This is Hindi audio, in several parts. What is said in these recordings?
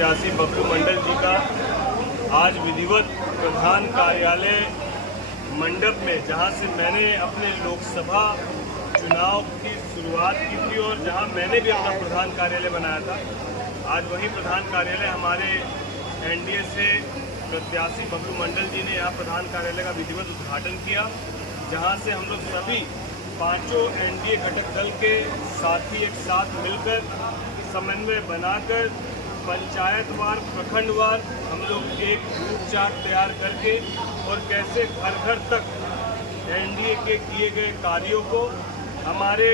प्रत्याशी बबलू मंडल जी का आज विधिवत प्रधान कार्यालय मंडप में, जहां से मैंने अपने लोकसभा चुनाव की शुरुआत की थी और जहां मैंने भी अपना प्रधान कार्यालय बनाया था, आज वही प्रधान कार्यालय हमारे एनडीए से प्रत्याशी बबलू मंडल जी ने यहाँ प्रधान कार्यालय का विधिवत उद्घाटन किया, जहाँ से हम लोग सभी पांचों एनडीए घटक दल के साथी एक साथ मिलकर समन्वय बनाकर पंचायतवार प्रखंडवार हम लोग एक ग्रुप चार्ट तैयार करके और कैसे घर घर तक एनडीए के किए गए कार्यों को हमारे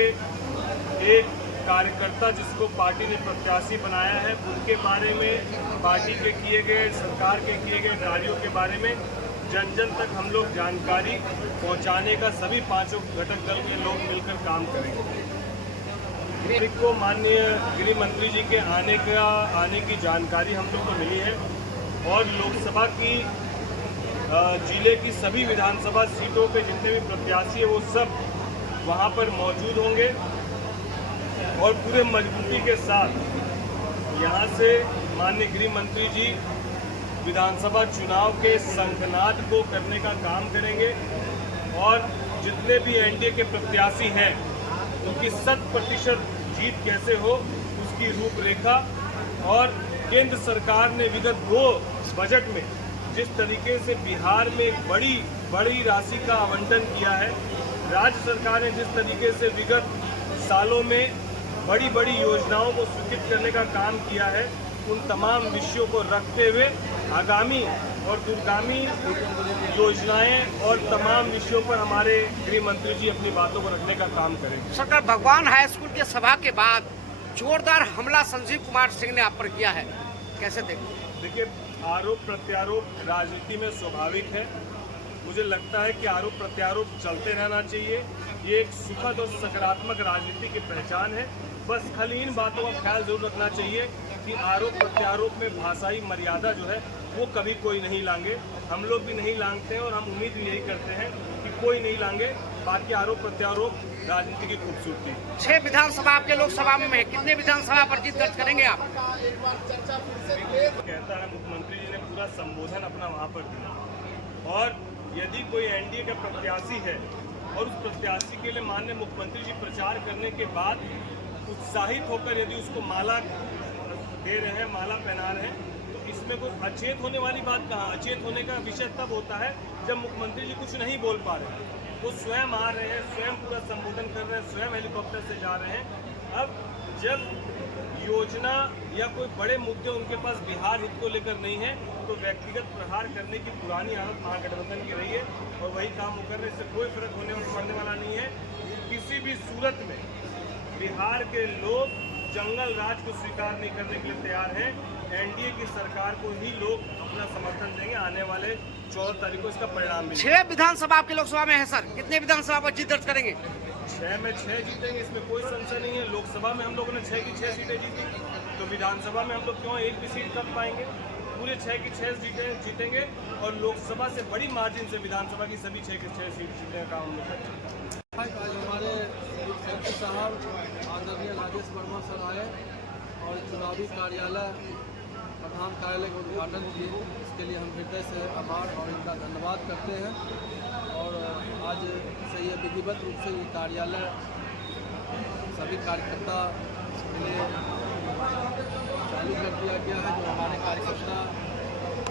एक कार्यकर्ता जिसको पार्टी ने प्रत्याशी बनाया है उनके बारे में, पार्टी के किए गए, सरकार के किए गए कार्यों के बारे में जन जन तक हम लोग जानकारी पहुंचाने का सभी पांचों घटक दल के लोग मिलकर काम करेंगे। को माननीय गृह मंत्री जी के आने की जानकारी हम लोग को मिली है और लोकसभा की जिले की सभी विधानसभा सीटों पे जितने भी प्रत्याशी है वो सब वहां पर मौजूद होंगे और पूरे मजबूती के साथ यहाँ से माननीय गृह मंत्री जी विधानसभा चुनाव के शंखनाद को करने का काम करेंगे और जितने भी एनडीए के प्रत्याशी हैं उनकी 100% जीत कैसे हो उसकी रूपरेखा और केंद्र सरकार ने विगत 2 बजट में जिस तरीके से बिहार में एक बड़ी राशि का आवंटन किया है, राज्य सरकार ने जिस तरीके से विगत सालों में बड़ी योजनाओं को स्वीकृत करने का काम किया है, उन तमाम विषयों को रखते हुए आगामी और दूरगामी योजनाएं और तमाम विषयों पर हमारे गृह मंत्री जी अपनी बातों को रखने का काम करेंगे। सरकार भगवान हाई स्कूल के सभा के बाद जोरदार हमला संजीव कुमार सिंह ने आप पर किया है, कैसे देखिए? आरोप प्रत्यारोप राजनीति में स्वाभाविक है। मुझे लगता है कि आरोप प्रत्यारोप चलते रहना चाहिए। ये एक सुखद और सकारात्मक राजनीति की पहचान है। बस खाली इन बातों का ख्याल जरूर रखना चाहिए कि आरोप प्रत्यारोप में भाषाई मर्यादा जो है वो कभी कोई नहीं लांगे, हम लोग भी नहीं लांगते हैं और हम उम्मीद भी यही करते हैं कि कोई नहीं लांगे। बाकी आरोप प्रत्यारोप राजनीति की खूबसूरती। 6 विधानसभा आपके लोकसभा में है, कितने विधानसभा पर जीत दर्ज करेंगे आप? कहता है मुख्यमंत्री जी ने पूरा संबोधन अपना वहाँ पर दिया और यदि कोई एनडीए का प्रत्याशी है और उस प्रत्याशी के लिए माननीय मुख्यमंत्री जी प्रचार करने के बाद उत्साहित होकर यदि उसको माला दे रहे हैं, माला पहना रहे हैं, तो इसमें कोई अचेत होने वाली बात कहाँ? अचेत होने का विषय तब होता है जब मुख्यमंत्री जी कुछ नहीं बोल पा रहे हैं, वो स्वयं आ रहे हैं, स्वयं पूरा संबोधन कर रहे हैं, स्वयं हेलीकॉप्टर से जा रहे हैं। अब जब योजना या कोई बड़े मुद्दे उनके पास बिहार हित को लेकर नहीं है तो व्यक्तिगत प्रहार करने की पुरानी आदत महागठबंधन की रही है और वही काम वो कर रहे, इससे कोई फर्क पड़ने वाला नहीं है। किसी भी सूरत में बिहार के लोग जंगल राज को स्वीकार नहीं करने के लिए तैयार हैं। एनडीए की सरकार को ही लोग अपना समर्थन देंगे। आने वाले 14 तारीख को इसका परिणाम मिलेगा। 6 विधानसभा आपके लोकसभा में है सर, कितने विधानसभा पर जीत दर्ज करेंगे? 6 में 6 जीतेंगे, इसमें कोई संशय नहीं है। लोकसभा में हम लोगों ने 6 की 6 सीटें जीती, तो विधानसभा में हम लोग क्यों एक भी सीट कर पाएंगे? पूरे 6 की 6 सीटें जीतेंगे और लोकसभा से बड़ी मार्जिन से विधानसभा की सभी 6 की 6 सीट जीतने का काम हम लोग करेंगे। आज हमारे मुख्यमंत्री साहब आदरणीय राजेश वर्मा सर आए और चुनावी कार्यालय प्रधान कार्यालय का उद्घाटन किए। इसके लिए हम हृदय से आभार और इनका धन्यवाद करते हैं और आज से ये विधिवत रूप से ये कार्यालय सभी कार्यकर्ता के लिए चालू कर दिया गया है। जो हमारे कार्यकर्ता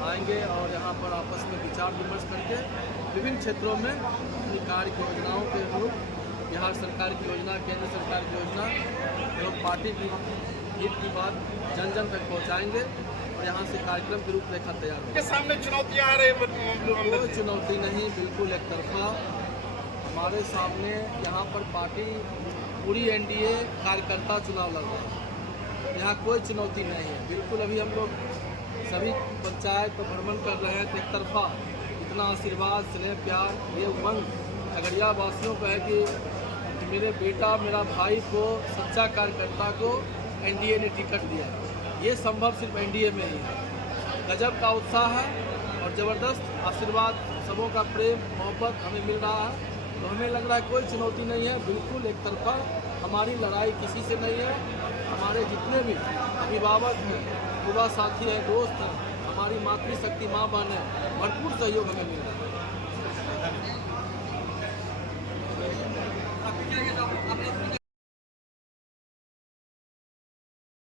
आएंगे और यहाँ पर आपस में विचार विमर्श करके विभिन्न क्षेत्रों में अपनी कार्य योजनाओं के अनुरूप बिहार सरकार की योजना, केंद्र सरकार की योजना एवं पार्टी की हित की बात जन जन तक पहुँचाएंगे और यहाँ से कार्यक्रम की रूपरेखा तैयार होगी। सामने चुनौतियाँ आ रही? कोई चुनौती नहीं, बिल्कुल एक तरफा। हमारे सामने यहाँ पर पार्टी पूरी एनडीए कार्यकर्ता चुनाव लड़ रहा है, यहाँ कोई चुनौती नहीं है। बिल्कुल अभी हम लोग सभी पंचायत पर भ्रमण कर रहे हैं तो एक तरफा इतना आशीर्वाद, स्नेह, प्यार, ये उमंग खगड़िया वासियों का है कि मेरे बेटा, मेरा भाई को, सच्चा कार्यकर्ता को एनडीए ने टिकट दिया। ये संभव सिर्फ एनडीए में ही है। गजब का उत्साह है और ज़बरदस्त आशीर्वाद, सबों का प्रेम मोहब्बत हमें मिल रहा है। तो हमें लग रहा है कोई चुनौती नहीं है, बिल्कुल एक तरफा। हमारी लड़ाई किसी से नहीं है। हमारे जितने भी अभिभावक हैं, युवा साथी है, दोस्त हैं, हमारी मातृशक्ति माँ बहन है, भरपूर सहयोग हमें मिल रहा है।